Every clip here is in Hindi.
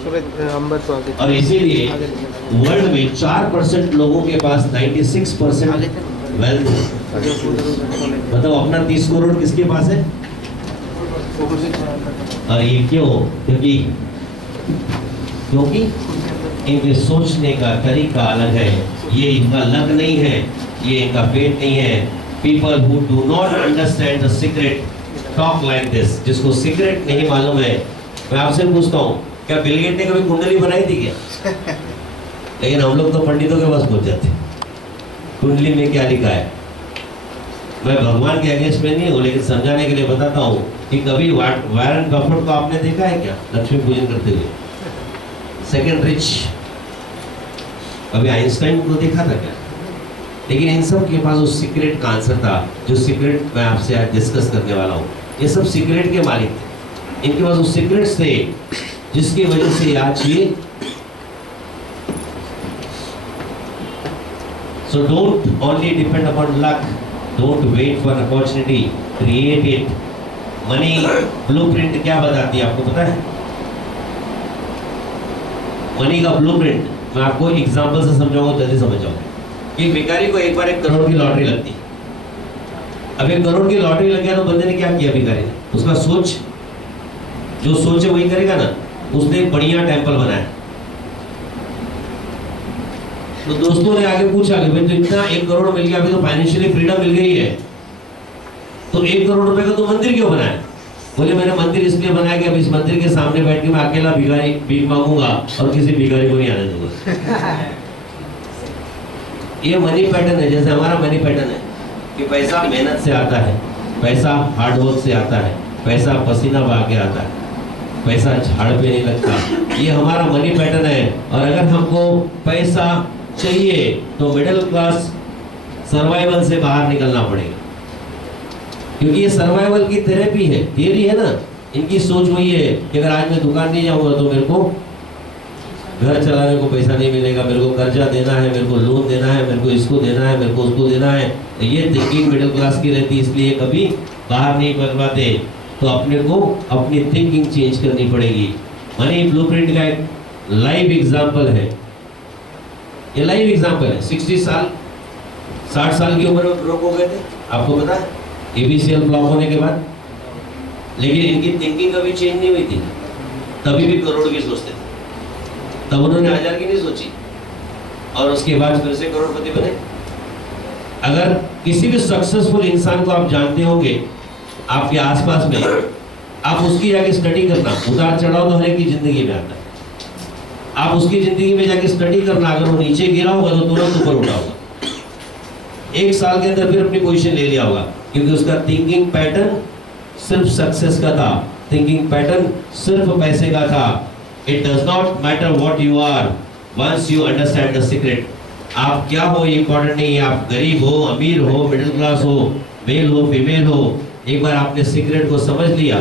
और इसीलिए वर्ल्ड में 4% लोगों के पास 96% वेल्थ है। मतलब अपना 30 करोड़ किसके पास है? और ये क्यों? क्योंकि इनके सोचने का तरीका अलग है। ये इनका लक नहीं है, ये इनका फेट नहीं है। People who do not understand the secret talk like this. जिसको सीक्रेट नहीं मालूम है, मैं आपसे पूछता हूँ, क्या बिल गेट ने कभी कुंडली बनाई थी क्या? लेकिन हम लोग तो पंडितों के पास पहुंच जाते। कुंडली में क्या लिखा है? मैं भगवान के अगेंस्ट में नहीं हूँ, लेकिन समझाने के लिए बताता हूँ कि कभी वारन बफेट को आपने देखा है क्या लक्ष्मी पूजन करते हुए? Second rich. कभी आइंस्टाइन को देखा था क्या? लेकिन इन सब के पास उस सीक्रेट का आंसर था, जो सीक्रेट मैं आपसे आज डिस्कस करने वाला हूँ। ये सब सीक्रेट के मालिक थे, इनके पास उस सीक्रेट्स थे जिसकी वजह से आज ये। So don't only depend upon luck, don't wait for opportunity, create it. Money blueprint क्या बताती है आपको पता है? मनी का ब्लूप्रिंट मैं आपको एग्जांपल से समझाऊंगा, जल्दी समझ जाओगे। कि भिखारी को एक बार 1 करोड़ की लॉटरी लगती। अब 1 करोड़ की लॉटरी लग गया तो बंदे ने क्या किया? भिखारी ने उसका सोच, जो सोच है वही करेगा ना। उसने एक बढ़िया टेंपल बनाया। तो दोस्तों ने आगे पूछा कि भाई तो इतना 1 करोड़ मिल गया, अभी तो फाइनेंशियली फ्रीडम मिल गई है, तो 1 करोड़ रुपए का तो मंदिर क्यों बनाया? बोले मैंने मंदिर इसलिए बनाया कि अब इस मंदिर के सामने बैठ के मैं अकेला भिखारी भीख मांगूंगा और किसी भिखारी को नहीं आने दूंगा। ये मनी पैटर्न है, जैसे हमारा मनी पैटर्न है कि पैसा मेहनत से आता है, पैसा हार्डवर्क से आता है, पैसा पसीना बहा के आता है, पैसा झाड़ पे नहीं लगता। ये हमारा मनी पैटर्न है। और अगर हमको पैसा चाहिए तो मिडिल क्लास सर्वाइवल से बाहर निकलना पड़ेगा, क्योंकि ये सर्वाइवल की थेरेपी है, थियरी है ना। इनकी सोच वही है कि अगर आज मैं दुकान नहीं जाऊंगा तो मेरे को घर चलाने को पैसा नहीं मिलेगा, मेरे को कर्जा देना है, मेरे को लोन देना है, मेरे को इसको देना है, मेरे को उसको देना है। ये थिंकिंग मिडिल क्लास की रहती है, इसलिए कभी बाहर नहीं कर पाते। तो अपने को अपनी थिंकिंग चेंज करनी पड़ेगी। मनी ब्लूप्रिंट का एक लाइव एग्जांपल है, ये लाइव एग्जांपल है। 60 साल 60 साल की उम्र में ब्रोक हो गए थे, आपको पता है, एबीसीएल फ्लॉप होने के बाद। लेकिन इनकी थिंकिंग कभी चेंज नहीं हुई थी, तभी भी करोड़ की सोचते थे। तब उन्होंने 1000 की नहीं सोची और उसके बाद फिर से करोड़पति बने। अगर किसी भी सक्सेसफुल इंसान को आप जानते होंगे आपके आसपास में, आप उसकी जाके स्टडी करना। उतार चढ़ाव तो हर एक की जिंदगी में आता है। आप उसकी जिंदगी में जाके स्टडी करना, अगर वो नीचे गिरा होगा तो तुरंत ऊपर उठा होगा। 1 साल के अंदर फिर अपनी पोजीशन ले लिया होगा, क्योंकि उसका थिंकिंग पैटर्न सिर्फ सक्सेस का था, थिंकिंग पैटर्न सिर्फ पैसे का था। It does not matter what you are once you understand the secret. आप क्या हो ये इंपॉर्टेंट नहीं है। आप गरीब हो, अमीर हो, मिडिल क्लास हो, मेल हो, फीमेल हो, एक बार आपने सीक्रेट को समझ लिया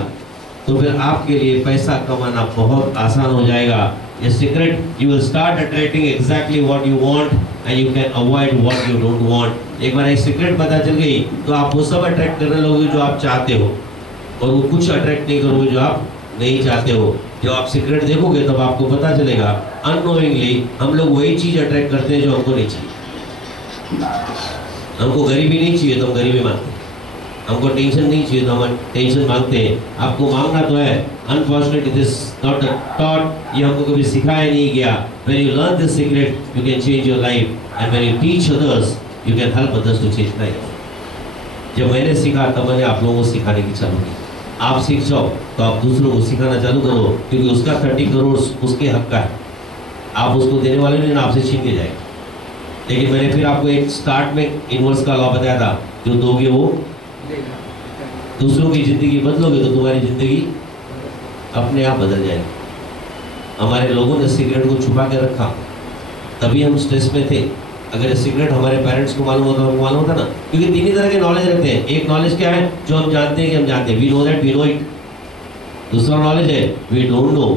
तो फिर आपके लिए पैसा कमाना बहुत आसान हो जाएगा। ये secret, you will start attracting exactly what you want and you can avoid what you don't want. एक बार एक सीक्रेट पता चल गई तो आप वो सब अट्रैक्ट करने लगोगे जो आप चाहते हो, और वो कुछ अट्रैक्ट नहीं करोगे जो आप नहीं चाहते हो। जब आप सीक्रेट देखोगे तब आपको पता चलेगा अननोइंगली हम लोग वही चीज अट्रैक्ट करते हैं जो हमको नहीं चाहिए। हमको गरीबी नहीं चाहिए तो हम गरीबी मांगते हैं, हमको टेंशन नहीं चाहिए तो हम टेंशन मांगते हैं। आपको मांगना तो है, अनफॉर्चुनेटली दिस नॉट टॉट, ये हमको कभी सिखाया नहीं गया। When you learn this secret you can change your life, and when you teach others you can help others to change life. जब मैंने सीखा तब मैंने आप लोगों को सिखाने की चालू की। आप सीख जाओ तो आप दूसरों को सिखाना चालू करो, क्योंकि उसका 30 करोड़ उसके हक का है। आप उसको देने वाले नहीं ना, आपसे छीन के जाएगा। लेकिन मैंने फिर आपको एक स्टार्ट में इनवर्स का लॉ बताया था, जो दोगे वो दूसरों की जिंदगी बदलोगे तो तुम्हारी जिंदगी अपने आप बदल जाएगी। हमारे लोगों ने सिगरेट को छुपा के रखा, तभी हम स्ट्रेस में थे। अगर सिगरेट हमारे पेरेंट्स को मालूम होता, हमको मालूम होता ना, क्योंकि 3 ही तरह के नॉलेज रहते हैं। एक नॉलेज क्या है, जो हम जानते हैं कि हम जानते हैं, we know that we know it. दूसरा नॉलेज है we don't know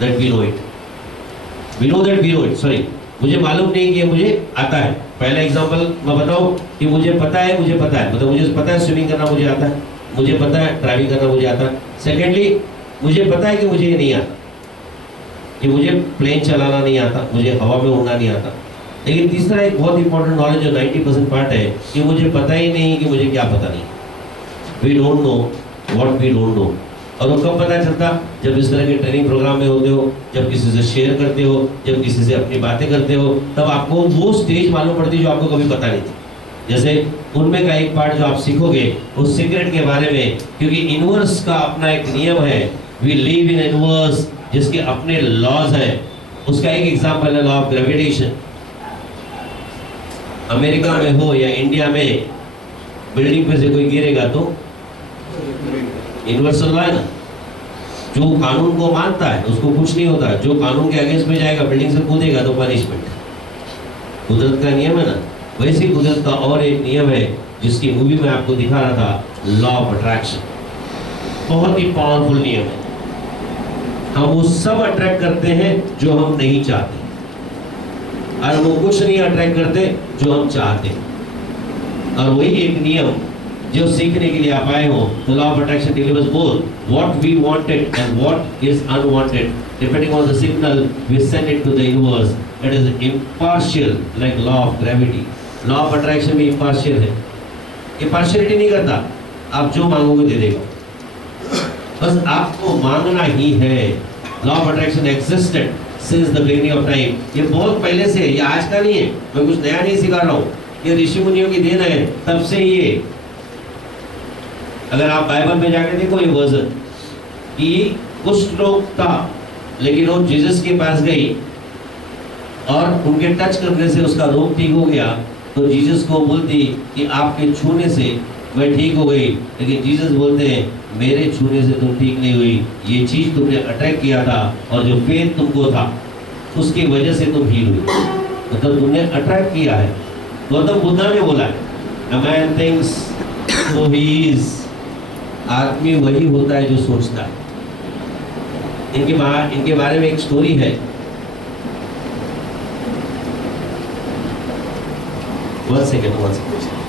that we know it, we know that we know it. Sorry, मुझे मालूम नहीं कि मुझे आता है। पहला एग्जांपल मैं बताऊं कि मुझे पता है, मुझे पता है, मतलब मुझे पता है स्विमिंग करना मुझे आता है, मुझे पता है ड्राइविंग करना मुझे आता है। सेकेंडली, मुझे पता है कि मुझे ये नहीं आता, कि मुझे प्लेन चलाना नहीं आता, मुझे हवा में उड़ना नहीं आता। लेकिन तीसरा एक बहुत इंपॉर्टेंट नॉलेज जो 90% पार्ट है कि मुझे पता ही नहीं कि मुझे क्या पता नहीं। We don't know what we don't know. और वो कब पता चलता? जब इस तरह के ट्रेनिंग प्रोग्राम में होते हो, जब किसी से शेयर करते हो, जब किसी से अपनी बातें करते हो, तब आपको वो स्टेज मालूम पड़ती है जो आपको कभी पता नहीं थी। जैसे उनमें का एक पार्ट जो आप सीखोगे उस सीक्रेट के बारे में, क्योंकि यूनिवर्स का अपना एक नियम है। वी लिव इन यूनिवर्स जिसके अपने लॉज है। उसका एक एग्जांपल है लॉ ऑफ ग्रेविटेशन। अमेरिका में हो या इंडिया में बिल्डिंग पे से कोई गिरेगा तो यूनिवर्सल लॉ है ना, जो कानून को मानता है उसको कुछ नहीं होता, जो कानून के अगेंस्ट में जाएगा, बिल्डिंग से कूदेगा तो पनिशमेंट। कुदरत का नियम है ना। वैसे कुदरत का और एक नियम है जिसकी मूवी में आपको दिखा रहा था, लॉ ऑफ अट्रैक्शन। बहुत ही पावरफुल नियम है। हम वो सब अट्रैक्ट करते हैं जो हम नहीं चाहते, और वो कुछ नहीं अट्रैक्ट करते जो हम चाहते हैं। और वही एक नियम जो सीखने के लिए आप आए हो, the law of attraction delivers both what we wanted and what is unwanted. Depending on the signal, we send it to the universe. It is impartial, like law of gravity. Law of attraction भी impartial है। ये partiality नहीं करता, आप जो मांगोगे दे देगा। बस आपको मांगना ही है। Law of attraction existed since the beginning of time. ये बहुत पहले से है, ये आज का नहीं है। मैं कुछ नया नहीं सिखा रहा हूँ, ये ऋषि मुनियों की देन है, तब से ये। अगर आप बाइबल में जाकर देखो ये वर्जन कि कुछ लोग था, लेकिन वो जीसस के पास गई और उनके टच करने से उसका रोग ठीक हो गया, तो जीसस को बोलती कि आपके छूने से मैं ठीक हो गई। लेकिन जीसस बोलते हैं मेरे छूने से तुम ठीक नहीं हुई, ये चीज तुमने अट्रैक्ट किया था और जो फेथ तुमको था उसकी वजह से तुम हील हुई, मतलब तुमने अट्रैक्ट किया है। गौतम बुद्धा ने बोला है, a man thinks so he is। आदमी वही होता है जो सोचता है। इनके बारे में एक स्टोरी है। One second.